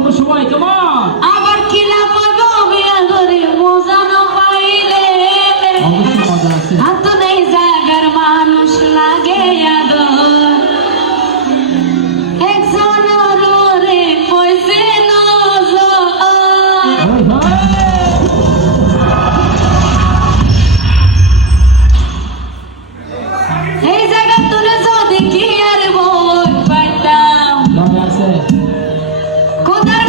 অল্প সময় কেমন আবার কিলা পাগো বিয়া করে মজা না পাইলে অবশ্যই মজা আছে হাত নেই জাগার মানুষ লাগে আদর একজন রে পয়সে নজর ওই ভাই এই জায়গা তুলে যদি কি আর বই পাইতাম লগে আছে কোদার